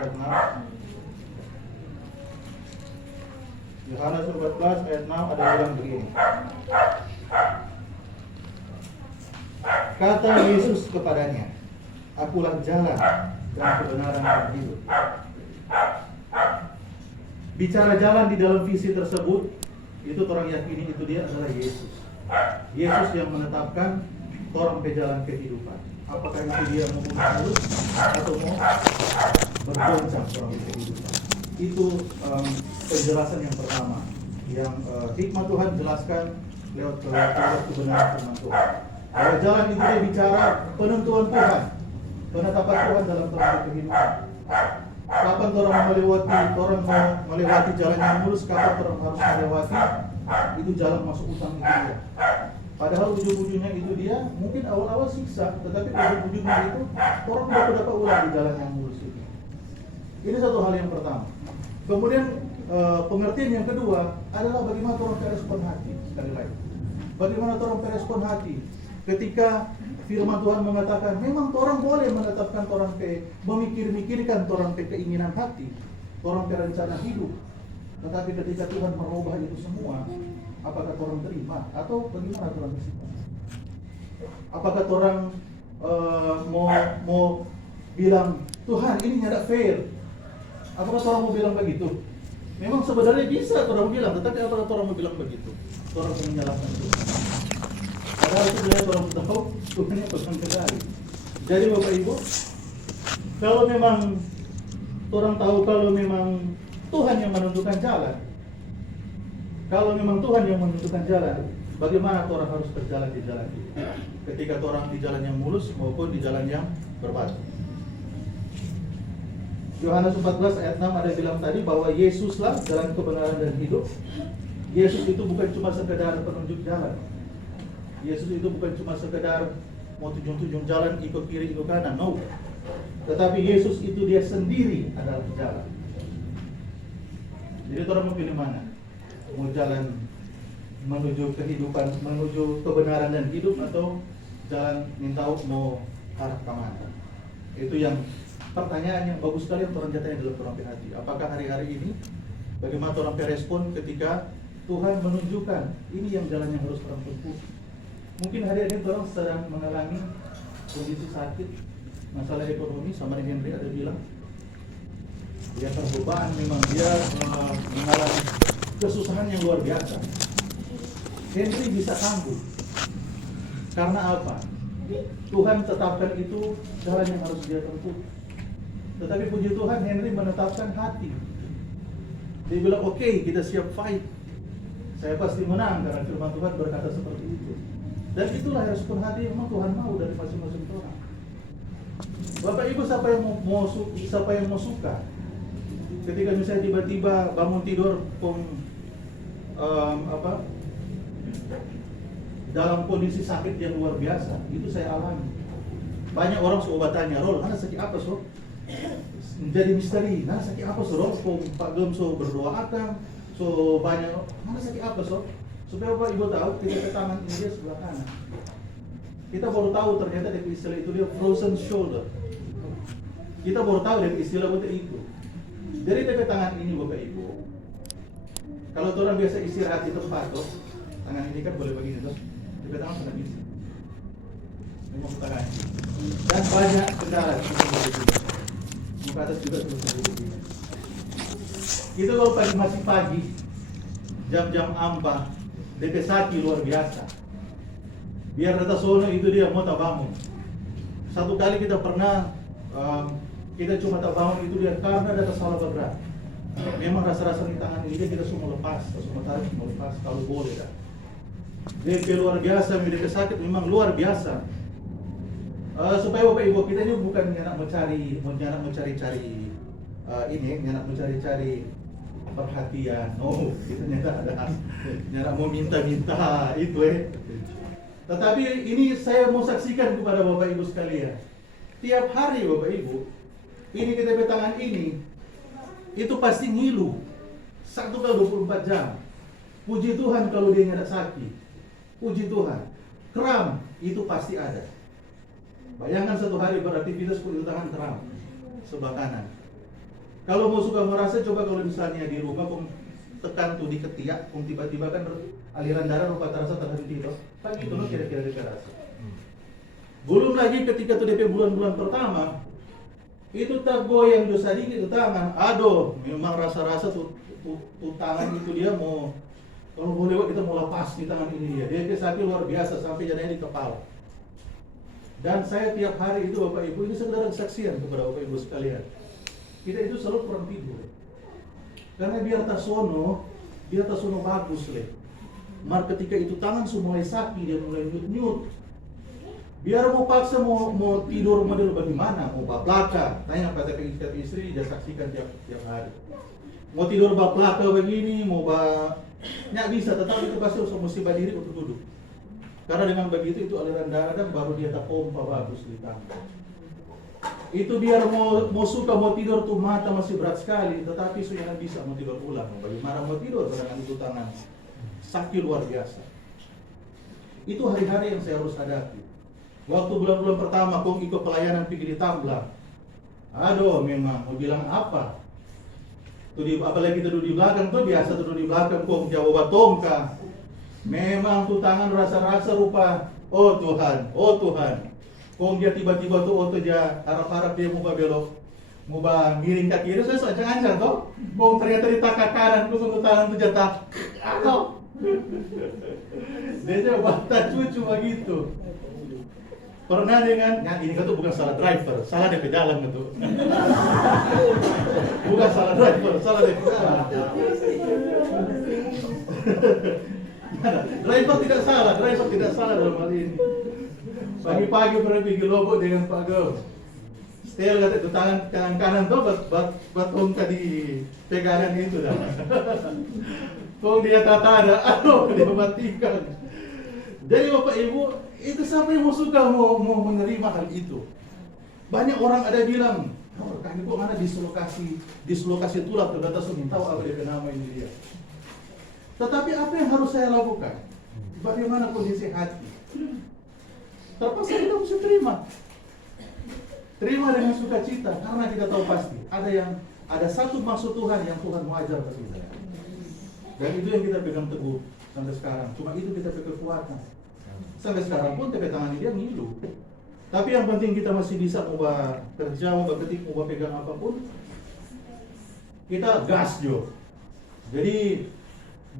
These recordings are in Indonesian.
ayat 6. Yohanes 14 ayat 6 ada bilang begini. Kata Yesus kepadanya, "Akulah jalan dan kebenaran dan hidup." Bicara jalan di dalam visi tersebut, itu orang yakini itu dia adalah Yesus. Yesus yang menetapkan orang ke jalan kehidupan. Apakah itu dia mau mulus atau mau bergoncang orang ke kehidupan? Itu penjelasan yang pertama yang hikmat Tuhan jelaskan lewat kebenaran firman Tuhan. Bahwa jalan itu dia bicara penentuan Tuhan, penetapan Tuhan dalam terang kehidupan. Kapan orang melewati jalan yang mulus, kapan orang harus melewati itu jalan masuk utang itu dia. Padahal ujung-ujungnya itu dia mungkin awal-awal siksa, tetapi ujung-ujungnya itu orang dapat ulang di jalan yang mulus itu. Ini satu hal yang pertama. Kemudian pengertian yang kedua adalah bagaimana orang merespon hati. Sekali lagi, bagaimana orang merespon hati ketika firman Tuhan mengatakan memang orang boleh menetapkan orang memikirkan orang keinginan hati, orang rencana hidup. Tetapi ketika Tuhan merubah itu semua, apakah orang terima atau bagaimana orang bersikap? Apakah orang mau bilang Tuhan ini tidak fair? Apakah orang mau bilang begitu? Memang sebenarnya bisa orang bilang, tetapi apakah orang mau bilang begitu? Orang menyalahkan Tuhan. Padahal itu dia orang tahu Tuhan yang pesan kendali. Jadi Bapak Ibu, kalau memang orang tahu kalau memang Tuhan yang menentukan jalan, kalau memang Tuhan yang menentukan jalan, bagaimana orang harus berjalan di jalan itu? Ketika orang di jalan yang mulus maupun di jalan yang berbatu. Yohanes 14 ayat 6 ada bilang tadi bahwa Yesuslah jalan kebenaran dan hidup. Yesus itu bukan cuma sekedar penunjuk jalan. Yesus itu bukan cuma sekedar mau tunjuk-tunjuk jalan ikut kiri ikut kanan, no. Tetapi Yesus itu dia sendiri adalah jalan. Jadi orang mau pilih mana? Mau jalan menuju kehidupan, menuju kebenaran dan hidup, atau jalan minta mau arah kemana? Itu yang pertanyaan yang bagus sekali yang orang jatanya dalam orang hati. Apakah hari-hari ini bagaimana orang respon ketika Tuhan menunjukkan ini yang jalan yang harus orang tempuh? Mungkin hari ini orang sedang mengalami kondisi sakit, masalah ekonomi, sama dengan Henry ada bilang dia terbeban, memang dia mengalami kesusahan yang luar biasa. Henry bisa kambuh. Karena apa? Tuhan tetapkan itu jalan yang harus dia tempuh. Tetapi puji Tuhan, Henry menetapkan hati. Dia bilang, oke, kita siap fight. Saya pasti menang karena firman Tuhan berkata seperti itu. Dan itulah respon hati yang memang Tuhan mau dari masing-masing orang. Bapak Ibu, siapa yang mau suka? Ketika misalnya tiba-tiba bangun tidur dalam kondisi sakit yang luar biasa, itu saya alami. Banyak orang obatannya, Rol, mana sakit apa so? Menjadi misteri, mana sakit apa so? Rol, Pak Gem so berdoa akan, so banyak, mana sakit apa so? Supaya Bapak Ibu tahu, kita ke tangan ini dia sebelah kanan. Kita baru tahu ternyata dari istilah itu dia frozen shoulder. Kita baru tahu dari istilah itu. Dari dari tangan ini Bapak Ibu, kalau orang biasa istirahat di tempat tuh, tangan ini kan boleh begini tuh, dari tangan sudah bisa. Ini mau tangan. Dan banyak kendaraan muka atas juga terus begini. Itu kalau pagi masih pagi, jam-jam ampa, DP sakit luar biasa. Biar data sono itu dia mau tak bangun. Satu kali kita pernah kita cuma tak bangun itu dia karena data salah bergerak. Memang rasa-rasa di tangan ini kita semua lepas, semua tarik semua lepas kalau boleh dah. DP luar biasa, DP sakit memang luar biasa. Supaya Bapak Ibu kita ini bukan nyanak mencari perhatian. Oh, kita nyanak mau minta-minta itu Tetapi ini saya mau saksikan kepada Bapak Ibu sekalian. Tiap hari Bapak Ibu, ini kita tangan ini, itu pasti ngilu. 1 kali 24 jam. Puji Tuhan kalau dia nggak sakit. Puji Tuhan. Kram itu pasti ada. Bayangkan satu hari beraktivitas kulit tangan kram sebelah kanan. Kalau mau suka merasa, coba kalau misalnya di rumah kong tekan tuh di ketiak, kong tiba-tiba kan aliran darah lupa terasa terhenti toh. Kan gitu loh kira-kira dia rasa. Belum lagi ketika tuh DP bulan-bulan pertama, itu tak goyang do sadiki itu tangan. Aduh, memang rasa-rasa tuh tangan itu dia mau, kalau boleh kita mau lepas di tangan ini dia. Dia sakit luar biasa sampai jadinya di kepala. Dan saya tiap hari itu Bapak Ibu, ini sekedar kesaksian kepada Bapak Ibu sekalian. Kita itu selalu kurang tidur. Karena biar tasono bagus leh. Mar ketika itu tangan sudah mulai sakit, dia mulai nyut-nyut. Biar mau paksa mau tidur model bagaimana, mau baplaka. Tanya pada istri, dia saksikan tiap hari. Mau tidur baplaka begini, nggak bisa, tetapi itu pasti mesti berdiri untuk duduk. Karena dengan begitu itu aliran darah dan baru dia tak pompa bagus di tangan. Itu biar mau suka mau tidur tuh mata masih berat sekali, tetapi sudah bisa mau tidur ulang. Bagaimana mau tidur dengan itu tangan sakit luar biasa. Itu hari-hari yang saya harus hadapi. Waktu bulan-bulan pertama kong ikut pelayanan pergi di Tamblang. Aduh, memang mau bilang apa? Apalagi duduk di belakang tuh biasa duduk di belakang kong Jawa Tongka. Memang tuh tangan rasa-rasa rupa, oh Tuhan. Kong dia tiba-tiba tuh tuh dia harap-harap dia mau belok, mau miring kaki itu saya ancang-ancang toh. Kong ternyata di takak kanan, kong tangan tuh jatah. Aduh. Dia coba tak cucu begitu. Pernah dengan, nah ini kan tuh bukan salah driver, salah dia jalan gitu. Bukan salah driver, salah dia jalan. Driver tidak salah dalam hal ini. Pagi-pagi pernah pergi Lombok dengan Pak Gau. Setel kata itu tangan kanan tuh batung tadi pegangan itu dah. Kok dia tata ada, aduh dia matikan. Jadi Bapak Ibu, itu siapa yang mau menerima hal itu? Banyak orang ada bilang, oh, kami kok mana dislokasi tulang terbatas tahu apa dia nama ini dia. Tetapi apa yang harus saya lakukan? Bagaimana kondisi hati? Terpaksa kita mesti terima dengan sukacita karena kita tahu pasti ada satu maksud Tuhan yang Tuhan mau ajar ke kita. Dan itu yang kita pegang teguh sampai sekarang. Cuma itu kita pegang kekuatan. Sampai sekarang pun tepe tangan dia ngilu. Tapi yang penting kita masih bisa ubah kerja, ubah ketik, ubah pegang apapun. Kita gas jo. Jadi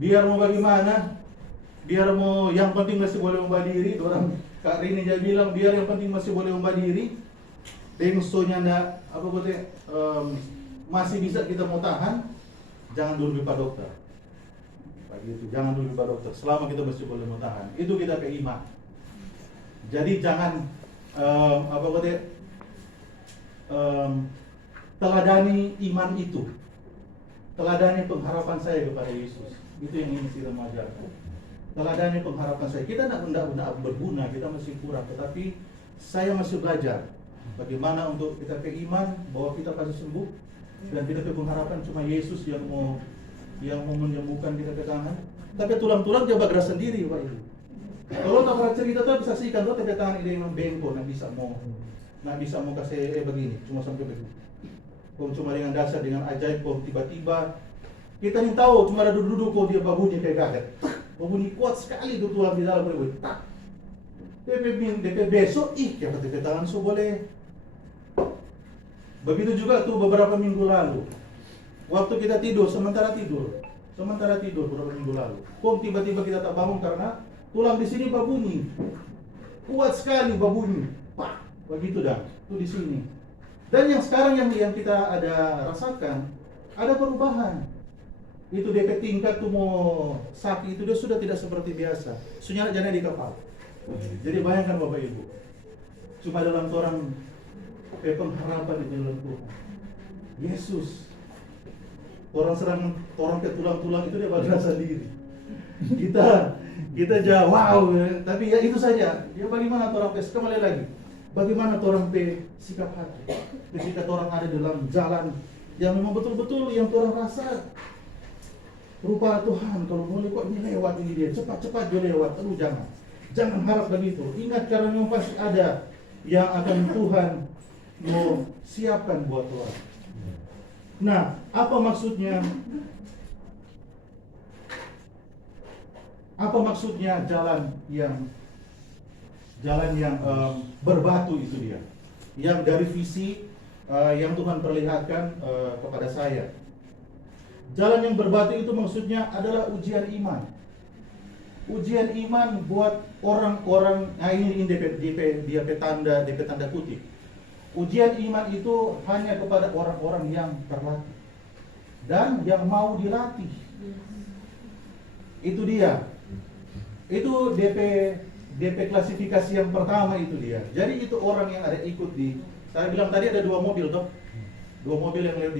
biar mau bagaimana, biar mau yang penting masih boleh ubah diri. Orang Kak Rini dia bilang biar yang penting masih boleh ubah diri. Tensonya ndak masih bisa kita mau tahan. Jangan dulu lupa dokter. Begitu, jangan dulu lupa dokter. Selama kita masih boleh mau tahan, itu kita ke iman. Jadi jangan teladani iman itu. Teladani pengharapan saya kepada Yesus. Itu yang ingin kita mengajarkan. Teladani pengharapan saya. Kita tidak berguna, kita masih kurang. Tetapi saya masih belajar bagaimana untuk kita ke iman bahwa kita pasti sembuh dan kita ke pengharapan cuma Yesus yang mau menyembuhkan kita ke tangan. Tapi tulang-tulang dia bergerak sendiri, Pak Ibu. Kalau tak pernah cerita tuh bisa saksikan tuh ke tangan ini memang bengkok, nak bisa mau kasih begini, cuma sampai begini. Kau cuma dengan dasar dengan ajaib, kau tiba-tiba kita nih tahu cuma ada duduk kau dia babunyi kayak kaget. Babunyi kuat sekali tuh tulang di dalam Ibu. Tak. DP besok ya DP tangan so boleh. Begitu juga tuh beberapa minggu lalu. Waktu kita sementara tidur beberapa minggu lalu. Kok tiba-tiba kita tak bangun karena tulang di sini babunyi. Kuat sekali babunyi. Pak, begitu dah. Tuh di sini. Dan yang sekarang yang kita ada rasakan ada perubahan. Itu DP tingkat tuh mau sakit itu dia sudah tidak seperti biasa. Sunyala jana di kepala. Jadi bayangkan Bapak Ibu. Cuma dalam orang pengharapan di dalam Tuhan. Yesus. Orang ke tulang-tulang itu dia bergerak sendiri. Kita jauh, wow, tapi ya itu saja. Ya bagaimana orang kembali lagi. Bagaimana orang sikap hati. Ketika orang ada dalam jalan yang memang betul-betul yang orang rasa rupa Tuhan kalau boleh kok ini lewat ini dia cepat-cepat dia lewat. Aduh jangan harap begitu. Ingat karena memang pasti ada yang akan Tuhan mau siapkan buat orang. Nah, apa maksudnya? Apa maksudnya jalan yang berbatu itu dia? Yang dari visi yang Tuhan perlihatkan kepada saya. Jalan yang berbatu itu maksudnya adalah ujian iman. Ujian iman buat orang-orang, nah ini dia tanda kutip. Ujian iman itu hanya kepada orang-orang yang terlatih dan yang mau dilatih. Itu dia. Itu DP klasifikasi yang pertama itu dia. Jadi itu orang yang ada ikut di, saya bilang tadi ada 2 mobil toh. 2 mobil yang lewat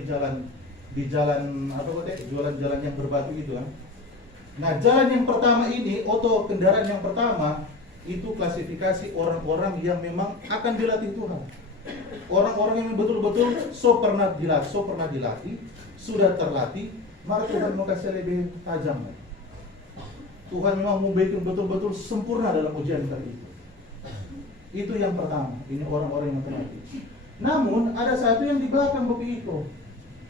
di jalan apa kok jalan yang berbatu itu kan. Nah, jalan yang pertama ini, kendaraan yang pertama itu klasifikasi orang-orang yang memang akan dilatih Tuhan. Orang-orang yang betul-betul pernah dilatih, sudah terlatih, maka Tuhan mau kasih lebih tajam. Tuhan memang mau bikin betul-betul sempurna dalam ujian kali itu. Itu yang pertama, ini orang-orang yang terlatih. Namun ada satu yang di belakang Bapak Iko.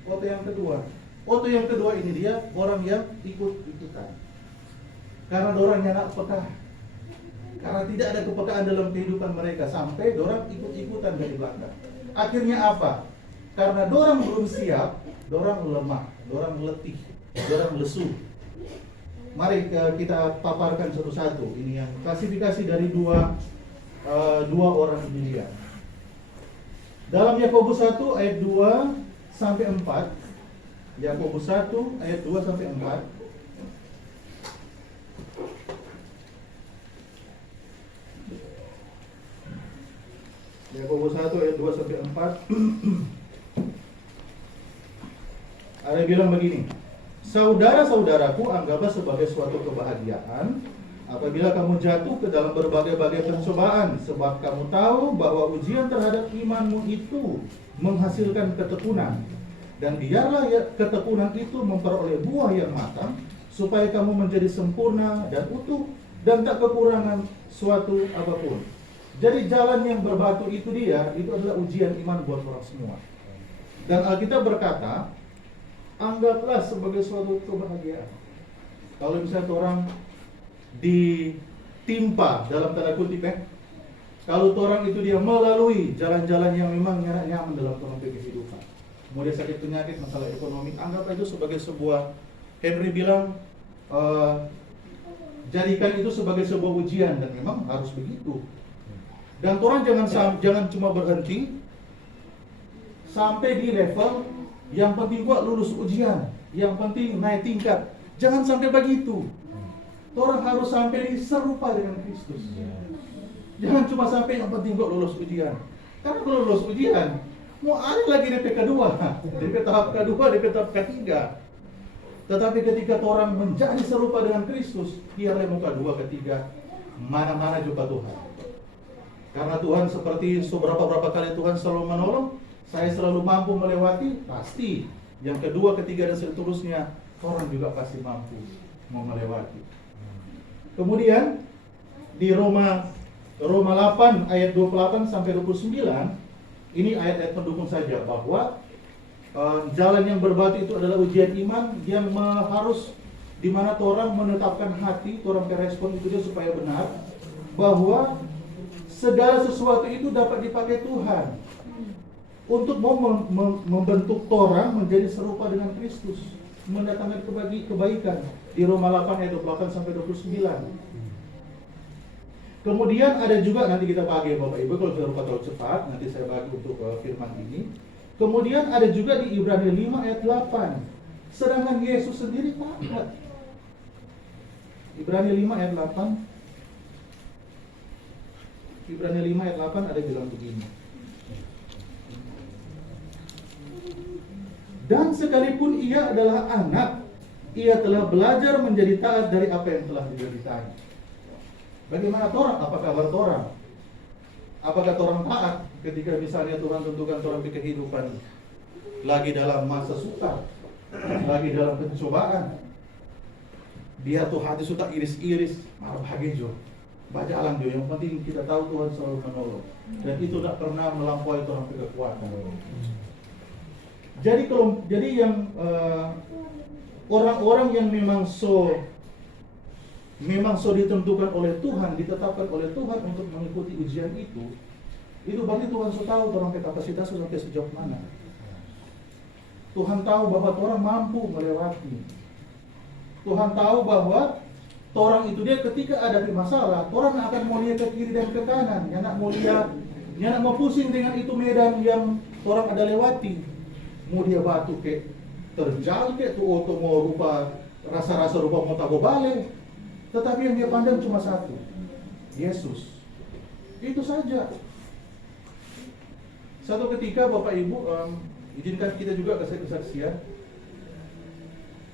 Oto yang kedua ini dia orang yang ikut-ikutan. Karena orangnya nak peka. Karena tidak ada kepekaan dalam kehidupan mereka sampai dorang ikut-ikutan dari belakang. Akhirnya apa? Karena dorang belum siap, dorang lemah, dorang letih, dorang lesu. Mari kita paparkan satu-satu. Ini yang klasifikasi dari dua orang ini dia. Dalam Yakobus 1 ayat 2 sampai 4. Yakobus 1 ayat 2 sampai 4. Yakobus 1 ayat 2 sampai 4. Ada bilang begini. Saudara-saudaraku, anggaplah sebagai suatu kebahagiaan apabila kamu jatuh ke dalam berbagai-bagai pencobaan, sebab kamu tahu bahwa ujian terhadap imanmu itu menghasilkan ketekunan. Dan biarlah ketekunan itu memperoleh buah yang matang, supaya kamu menjadi sempurna dan utuh dan tak kekurangan suatu apapun. Jadi jalan yang berbatu itu adalah ujian iman buat orang semua. Dan Alkitab berkata, anggaplah sebagai suatu kebahagiaan. Kalau misalnya orang ditimpa dalam tanda kutip kalau orang itu dia melalui jalan-jalan yang memang nyaman dalam kehidupan. Mau dia sakit penyakit, masalah ekonomi, anggaplah itu sebagai sebuah, Henry bilang, jadikan itu sebagai sebuah ujian, dan memang harus begitu. Dan orang jangan cuma berhenti sampai di level yang penting gua lulus ujian, yang penting naik tingkat. Jangan sampai begitu. Orang harus sampai serupa dengan Kristus. Jangan cuma sampai yang penting gua lulus ujian. Karena kalau lulus ujian, mau ada lagi DP kedua, DP tahap kedua, DP tahap ketiga. Tetapi ketika orang menjadi serupa dengan Kristus, dia muka 2, ketiga, mana-mana juga Tuhan. Karena Tuhan seperti beberapa kali Tuhan selalu menolong, saya selalu mampu melewati, pasti. Yang kedua, ketiga, dan seterusnya, orang juga pasti mampu mau melewati. Kemudian di Roma 8 ayat 28 sampai 29, ini ayat-ayat pendukung saja bahwa jalan yang berbatu itu adalah ujian iman yang harus di mana orang menetapkan hati, orang merespon itu dia supaya benar bahwa segala sesuatu itu dapat dipakai Tuhan untuk mau membentuk orang menjadi serupa dengan Kristus, mendatangkan kebaikan. Di Roma 8 ayat 28 sampai 29. Kemudian ada juga, nanti kita bagi Bapak Ibu, kalau saya lupa terlalu cepat, nanti saya bagi untuk firman ini. Kemudian ada juga di Ibrani 5 ayat 8. Sedangkan Yesus sendiri taat. Ibrani 5 ayat 8. Ibrani 5 ayat 8 ada bilang begini. Dan sekalipun ia adalah anak, ia telah belajar menjadi taat dari apa yang telah dideritanya. Bagaimana orang? Apa kabar orang? Apakah orang taat ketika misalnya Tuhan tentukan orang di kehidupan lagi dalam masa sukar, lagi dalam pencobaan, dia tuh hati suka iris-iris, marah bahagia jo. Baca alam jo, yang penting kita tahu Tuhan selalu menolong. Dan itu tidak pernah melampaui orang kekuatan. Jadi yang orang-orang yang memang so ditentukan oleh Tuhan, ditetapkan oleh Tuhan untuk mengikuti ujian itu berarti Tuhan so tahu orang kapasitas sampai sejauh mana. Tuhan tahu bahwa orang mampu melewati. Tuhan tahu bahwa orang itu dia ketika ada masalah, orang akan mau lihat ke kiri dan ke kanan, dia nak mau pusing dengan itu medan yang orang ada lewati. Mau dia batu ke terjal ke tuh auto mau rupa rasa-rasa rupa mau tago balik. Tetapi yang dia pandang cuma satu, Yesus. Itu saja. Satu ketika Bapak Ibu, izinkan kita juga kasih kesaksian.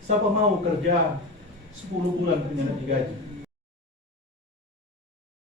Siapa mau kerja 10 bulan punya gaji?